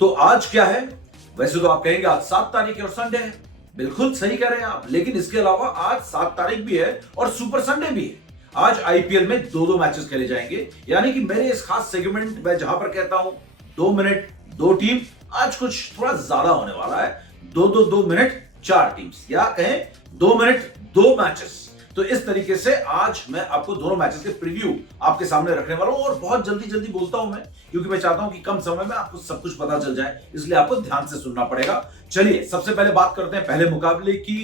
तो आज क्या है? वैसे तो आप कहेंगे आज 7 तारीख है और संडे है। बिल्कुल सही कह रहे हैं आप, लेकिन इसके अलावा आज 7 तारीख भी है और सुपर संडे भी है। आज आईपीएल में दो मैचेस खेले जाएंगे, यानी कि मेरे इस खास सेगमेंट में जहां पर कहता हूं 2 मिनट 2 टीम, आज कुछ थोड़ा ज्यादा होने वाला है। 2 मिनट 4 टीम्स, या कहें 2 मिनट 2 मैचेस। तो इस तरीके से आज मैं आपको दोनों मैचेस के प्रीव्यू आपके सामने रखने वाला हूं, और बहुत जल्दी जल्दी बोलता हूं मैं, क्योंकि मैं चाहता हूं कि कम समय में आपको सब कुछ पता चल जाए, इसलिए आपको ध्यान से सुनना पड़ेगा। चलिए सबसे पहले बात करते हैं पहले मुकाबले की।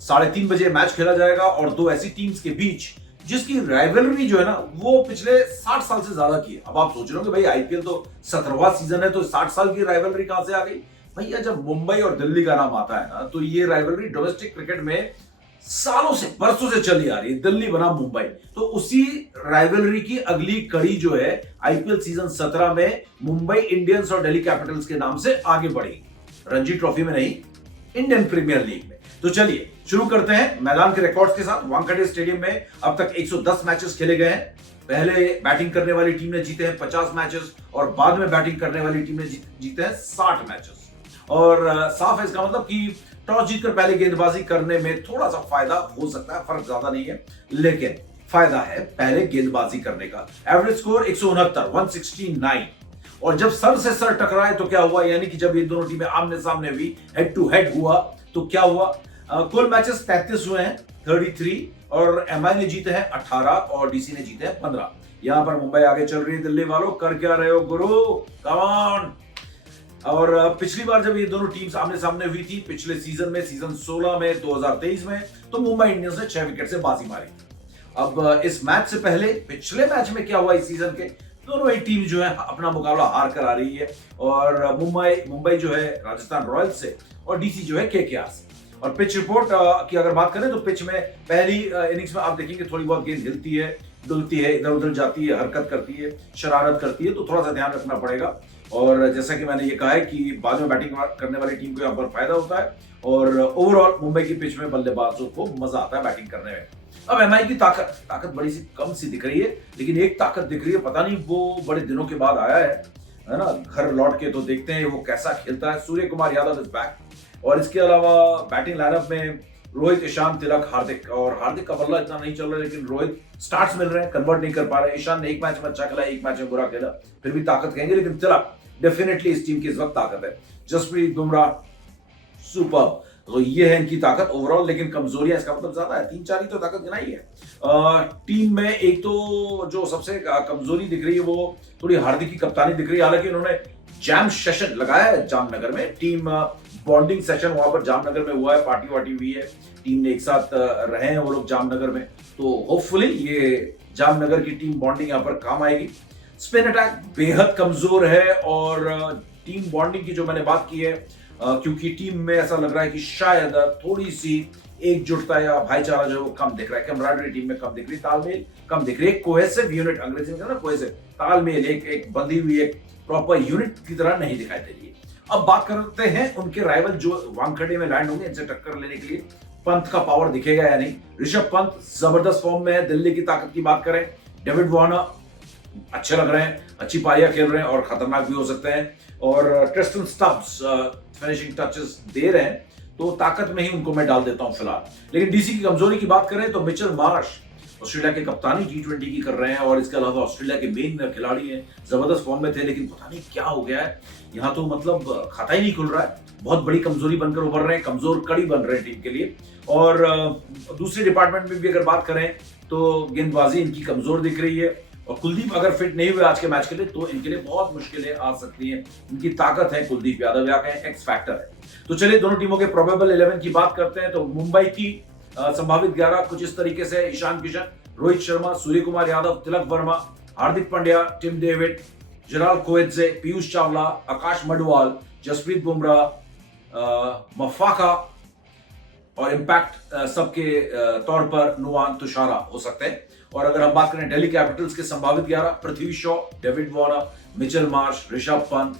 3:30 बजे मैच खेला जाएगा और दो ऐसी टीम्स के बीच जिसकी राइवलरी जो है ना वो पिछले 60 साल से ज्यादा की है। अब आप सोच रहे हो कि भाई आईपीएल तो 17वां सीजन है, तो 60 साल की राइवलरी कहां से आ गई? भैया जब मुंबई और दिल्ली का नाम आता है ना, तो ये राइवलरी डोमेस्टिक क्रिकेट में सालों से बरसों से चली आ रही है। दिल्ली बना मुंबई, तो उसी राइवलरी की अगली कड़ी जो है आईपीएल सीजन 17 में मुंबई इंडियंस और दिल्ली कैपिटल्स के नाम से आगे बढ़ी। रणजी ट्रॉफी में नहीं, इंडियन प्रीमियर लीग में। तो चलिए शुरू करते हैं मैदान के रिकॉर्ड्स के साथ। वानखेड़े स्टेडियम में अब तक 110 मैचेस खेले गए हैं। पहले बैटिंग करने वाली टीम ने जीते हैं 50 मैचेस और बाद में बैटिंग करने वाली टीम ने जीते हैं 60 मैचेस। और साफ है इसका मतलब कि टॉस जीतकर पहले गेंदबाजी करने में थोड़ा सा फायदा हो सकता है, फर्क ज्यादा नहीं है, लेकिन फायदा है पहले गेंदबाजी करने का। एवरेज स्कोर 169 और जब सर से सर टकराए तो क्या हुआ, यानी कि जब ये दोनों टीमें आमने सामने हुई, हेड टू हेड हुआ, तो क्या हुआ? कुल मैचेस 33 हुए हैं, 33, और एमआई ने जीते हैं 18 और डीसी ने जीते हैं 15। यहां पर मुंबई आगे चल रही है। दिल्ली वालों कर क्या रहे हो गुरु, कम ऑन। और पिछली बार जब ये दोनों टीम्स आमने सामने हुई थी पिछले सीजन में, सीजन 16 में 2023 में, तो मुंबई इंडियंस ने 6 विकेट से बाजी मारी थी। अब इस मैच से पहले पिछले मैच में क्या हुआ इस सीजन के, दोनों ही टीम जो है अपना मुकाबला हार कर आ रही है। और मुंबई जो है राजस्थान रॉयल्स से और डीसी जो है केकेआर से। और पिच रिपोर्ट की अगर बात करें तो पिच में पहली इनिंग्स में आप देखेंगे थोड़ी बहुत गेंद हिलती है, डुलती है, इधर उधर जाती है, हरकत करती है, शरारत करती है, तो थोड़ा सा ध्यान रखना पड़ेगा। और जैसा कि मैंने ये कहा है कि बाद में बैटिंग करने वाली टीम को यहाँ पर फायदा होता है, और ओवरऑल मुंबई की पिच में बल्लेबाजों को मजा आता है बैटिंग करने में। अब एमआई की ताकत बड़ी सी कम सी दिख रही है, लेकिन एक ताकत दिख रही है, पता नहीं वो बड़े दिनों के बाद आया है ना, घर लौट के, तो देखते हैं वो कैसा खेलता है। सूर्य कुमार यादव इज बैक, और इसके अलावा बैटिंग लाइनअप में रोहित, ईशान, तिलक, हार्दिक। और हार्दिक का बल्ला इतना नहीं चल रहा है, लेकिन रोहित स्टार्ट्स मिल रहे हैं, कन्वर्ट नहीं कर पा रहे। ईशान ने एक मैच में अच्छा खेला, एक मैच में बुरा खेला, फिर भी ताकत कहेंगे, लेकिन तिलक डेफिनेटली इस टीम की इस वक्त ताकत है। जसप्रीत बुमराह सुपर, तो ये है इनकी ताकत ओवरऑल, लेकिन कमजोरियां इसका मतलब ज्यादा है, 3-4 ही तो ताकत गिनाई है। टीम में एक तो जो सबसे कमजोरी दिख रही है वो थोड़ी हार्दिक की कप्तानी दिख रही है। हालांकि उन्होंने जैम सेशन लगाया है जामनगर में, टीम बॉन्डिंग सेशन वहां पर जामनगर में हुआ है, पार्टी वार्टी हुई है, टीम ने एक साथ रहे हैं वो लोग जामनगर में, तो होपफुली ये जामनगर की टीम बॉन्डिंग यहाँ पर काम आएगी। स्पिन अटैक बेहद कमजोर है, और टीम बॉन्डिंग की जो मैंने बात की है, क्योंकि टीम में ऐसा लग रहा है कि शायद थोड़ी सी एकजुटता या भाईचारा जो है वो कम दिख रहा है, कैमराडरी टीम में कम दिख रही है, तालमेल कम दिख रही है, कोहेसिव यूनिट अंग्रेजी में कहते हैं ना, कोहेसिव, तालमेल, एक बंधी हुई एक प्रॉपर यूनिट की तरह नहीं दिखाई दे रही है। अब बात करते हैं उनके राइवल जो वानखेड़े में लैंड होंगे, इनसे टक्कर लेने के लिए पंत का पावर दिखेगा या नहीं। ऋषभ पंत जबरदस्त फॉर्म में है। दिल्ली की ताकत की बात करें, डेविड वार्नर अच्छे लग रहे हैं, अच्छी पारियां खेल रहे हैं और खतरनाक भी हो सकते हैं, और ट्रिस्टन स्टब्स फिनिशिंग टचेस दे रहे हैं, तो ताकत में ही उनको मैं डाल देता हूं फिलहाल। लेकिन डीसी की कमजोरी की बात करें तो मिचेल मार्श ऑस्ट्रेलिया के कप्तानी T20 की कर रहे हैं, और इसके अलावा ऑस्ट्रेलिया के मेन खिलाड़ी हैं, जबरदस्त फॉर्म में थे, लेकिन पता नहीं क्या हो गया है, यहाँ तो मतलब खाता ही नहीं खुल रहा है, बहुत बड़ी कमजोरी बनकर उभर रहे हैं, कमजोर कड़ी बन रहे हैं टीम के लिए। और दूसरे डिपार्टमेंट में भी अगर बात करें तो गेंदबाजी इनकी कमजोर दिख रही है, और कुलदीप अगर फिट नहीं हुए आज के मैच के लिए तो इनके लिए बहुत मुश्किलें आ सकती हैं। इनकी ताकत है कुलदीप यादव, या कहें एक्स फैक्टर है। तो चलिए दोनों टीमों के प्रोबेबल 11 की बात करते हैं। तो मुंबई की संभावित 11 कुछ इस तरीके से: ईशान किशन, रोहित शर्मा, सूर्य कुमार यादव, तिलक वर्मा, हार्दिक पांड्या, टिम डेविड, जराल कोएत्जे, पीयूष चावला, आकाश मडवाल, जसप्रीत बुमराह, मफाका, और इंपैक्ट सबके तौर पर नुवान तुषारा हो सकते हैं। और अगर हम बात करें दिल्ली कैपिटल्स के संभावित 11, Prithvi Shaw, David Warner, Mitchell Marsh, Rishabh Pant,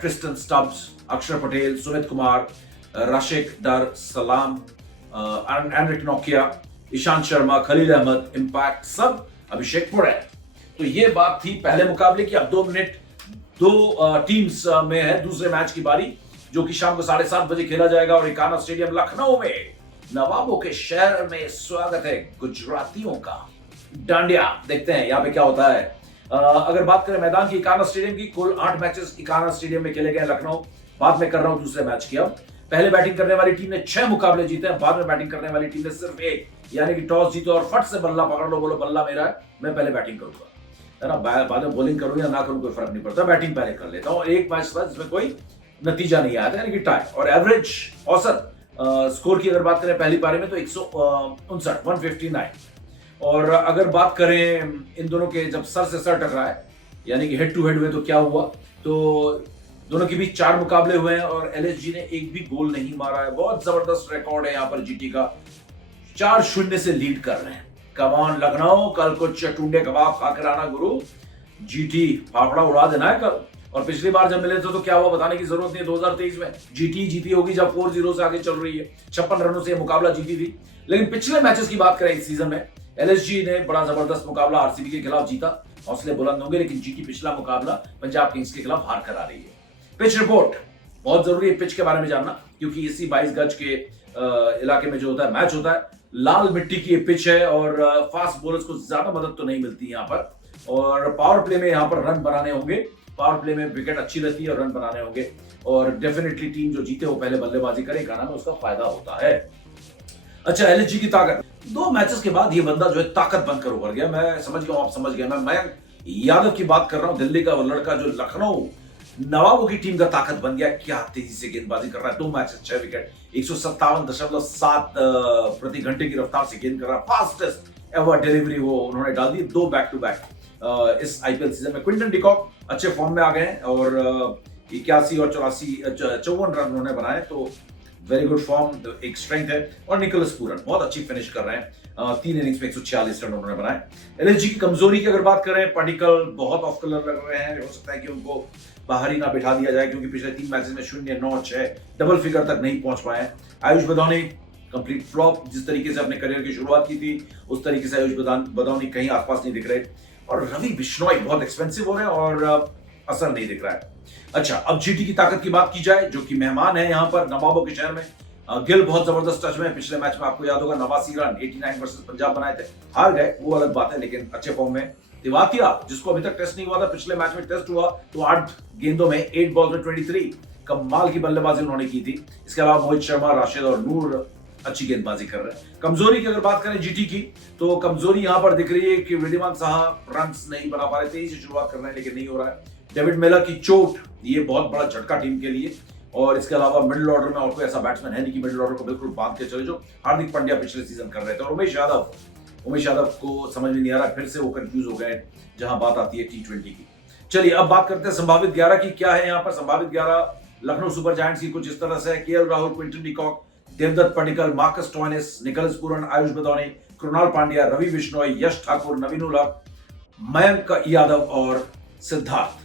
Tristan Stubbs, Axar Patel, Sumit Kumar, Rasikh Dar Salam, Anrich नोकिया, ईशांत शर्मा, खलील अहमद, इंपैक्ट सब अभिषेक पुरी। तो ये बात थी पहले मुकाबले की। अब 2 मिनट दो टीम्स में है दूसरे मैच की बारी, जो कि शाम को 7:30 बजे खेला जाएगा और इकाना स्टेडियम लखनऊ में नवाबों के शहर में स्वागत है गुजरातियों का। डांडिया देखते हैं यहाँ पे क्या होता है। अगर बात करें मैदान की, इकाना स्टेडियम की, कुल 8 मैचेस इकाना स्टेडियम में खेले गए लखनऊ। बाद में कर रहा हूं दूसरे मैच की। अब पहले बैटिंग करने वाली टीम ने 6 मुकाबले जीते हैं, बाद में बैटिंग करने वाली टीम ने सिर्फ 1, यानी कि टॉस जीतो और फट से बल्ला पकड़ लो, बोलो बल्ला मेरा है, मैं पहले बैटिंग करूंगा, है ना। बाद में बॉलिंग करूं या ना करूं कोई फर्क नहीं पड़ता, बैटिंटिंग पहले कर लेता हूं। एक मैच था जिसमें कोई नतीजा नहीं आया था, यानी कि टाई। और एवरेज औसत स्कोर की अगर बात करें पहली पारी में तो 159 और अगर बात करें इन दोनों के जब सर से सर टकराए, यानी कि हेड टू हेड हुए, तो क्या हुआ, तो दोनों के बीच 4 मुकाबले हुए हैं और एलएसजी ने एक भी गोल नहीं मारा है। बहुत जबरदस्त रिकॉर्ड है यहाँ पर जीटी का, 4-0 से लीड कर रहे हैं। कमान लखनऊ, कल को चटुंडे कबाब खाकर आना गुरु, जीटी फाफड़ा उड़ा देना है कल। और पिछली बार जब मिले थे तो क्या हुआ बताने की जरूरत नहीं है। 2023 में जीटी जीती होगी जब 4-0 से आगे चल रही है, 56 रनों से मुकाबला जीती थी। लेकिन पिछले मैचेस की बात करें इस सीजन में, एलएसजी ने बड़ा जबरदस्त मुकाबला आरसीबी के खिलाफ जीता, हौसले बुलंद होंगे, लेकिन जीटी पिछला मुकाबला पंजाब किंग्स के खिलाफ हार कर आ रही है। पिच रिपोर्ट बहुत जरूरी है पिच के बारे में जानना, क्योंकि इसी 22 गज के इलाके में जो होता है मैच होता है, लाल मिट्टी की पिच है और फास्ट बॉलर्स को ज्यादा मदद तो नहीं मिलती यहाँ पर। और पावर प्ले में यहाँ पर रन बनाने होंगे, पावर प्ले में विकेट अच्छी रहती है और रन बनाने होंगे, और डेफिनेटली टीम जो जीते वो पहले बल्लेबाजी करे, गाना में उसका फायदा होता है। अच्छा, एलएसजी की ताकत, 2 मैचेस के बाद ये बंदा जो है ताकत बनकर उभर गया। मैं समझ गया, आप समझ गए, मैं मयंक यादव की बात कर रहा हूं, दिल्ली का वो लड़का जो लखनऊ नवाबों की टीम का ताकत बन गया। क्या तेजी से गेंदबाजी कर रहा है, 2 मैचेस 6 विकेट, 157.7 प्रति घंटे की रफ्तार से गेंद कर रहा है, फास्टेस्ट एवर डिलीवरी वो उन्होंने डाल दी, 2 बैक टू बैक इस आईपीएल सीजन में। क्विंटन डिकॉक अच्छे फॉर्म में आ गए हैं और 81 और 54 रन उन्होंने बनाए, तो वेरी गुड फॉर्म, एक स्ट्रेंथ है। और निकोलस पूरन बहुत अच्छी फिनिश कर रहे हैं, 3 इनिंग्स में 146 रन उन्होंने बनाए। एलएसजी की कमजोरी की अगर बात करें, पार्टिकल बहुत ऑफ कलर लग रहे हैं, हो सकता है कि उनको बाहर ही ना बिठा दिया जाए, क्योंकि पिछले 3 मैचेस में 0, 9, 6 डबल फिगर तक नहीं पहुंच पाए हैं। आयुष बदौनी कंप्लीट फ्लॉप, जिस तरीके से अपने करियर की शुरुआत की थी उस तरीके से आयुष बदौनी कहीं आसपास नहीं दिख रहे। और रवि बिश्नोई बहुत एक्सपेंसिव हो रहे हैं और असर नहीं दिख रहा है। अच्छा, अब जीटी की ताकत की बात की जाए, जो कि मेहमान है यहाँ पर नवाबों के शहर में। गिल बहुत जबरदस्त टच में, पिछले मैच में आपको याद होगा 89 रन 89 वर्सेस पंजाब बनाए थे, हार गए वो अलग बात है, लेकिन अच्छे फॉर्म में। तिवातिया, जिसको अभी तक टेस्ट नहीं हुआ था, पिछले मैच में टेस्ट हुआ तो 8 गेंदों में 8 बॉल में 23 कमाल की बल्लेबाजी उन्होंने की थी। इसके अलावा मोहित शर्मा, राशिद और नूर अच्छी गेंदबाजी कर रहे हैं। कमजोरी की अगर बात करें जीटी की, तो कमजोरी यहां पर दिख रही है कि वृद्धिमान साहब रन नहीं बना पा रहे, तेजी से शुरुआत कर रहे हैं लेकिन नहीं हो रहा है। डेविड मिलर की चोट, ये बहुत बड़ा झटका टीम के लिए। और इसके अलावा मिडिल ऑर्डर में और कोई ऐसा बैट्समैन है नहीं कि मिडिल ऑर्डर को बिल्कुल बांध के चले, जो हार्दिक पांड्या पिछले सीजन कर रहे थे। और उमेश यादव को समझ में नहीं आ रहा, फिर से वो कंफ्यूज हो गए जहां बात आती है T20 की। चलिए अब बात करते हैं संभावित 11 की। क्या है यहाँ पर संभावित 11 लखनऊ सुपर जायंट्स की कुछ इस तरह से: KL Rahul, Quinton de Kock, Devdutt Padikkal, Marcus Stoinis, Nicholas Pooran, Ayush Badoni, Krunal Pandya, Ravi Bishnoi, Yash Thakur, Naveen ul Haq, Mayank Yadav और सिद्धार्थ।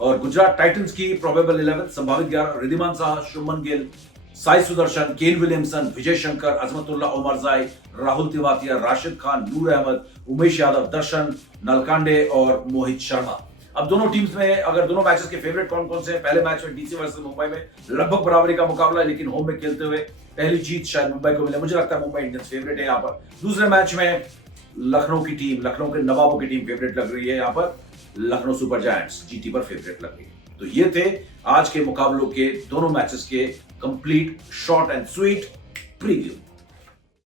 और गुजरात टाइटंस की प्रोबेबल 11 संभावित 11: रिद्धिमान साहा, शुभमन गिल, साई सुदर्शन, केन विलियमसन, विजय शंकर, अजमतुल्ला ओमरजाई, राहुल तिवातिया, राशिद खान, नूर अहमद, उमेश यादव, दर्शन नलकांडे और मोहित शर्मा। अब दोनों टीम्स में अगर दोनों मैचेस के फेवरेट कौन कौन से हैं, पहले मैच में डीसी वर्सेस मुंबई में लगभग बराबरी का मुकाबला है, लेकिन होम में खेलते हुए पहली जीत शायद मुंबई को मिले। मुझे लगता है मुंबई इंडियंस फेवरेट है यहाँ पर। दूसरे मैच में लखनऊ की टीम, लखनऊ के नवाबों की टीम फेवरेट लग रही है यहाँ पर, लखनऊ सुपर जायंट्स जीटी पर फेवरेट लग रही है। तो ये थे आज के मुकाबलों के दोनों मैचेस के complete short and sweet preview.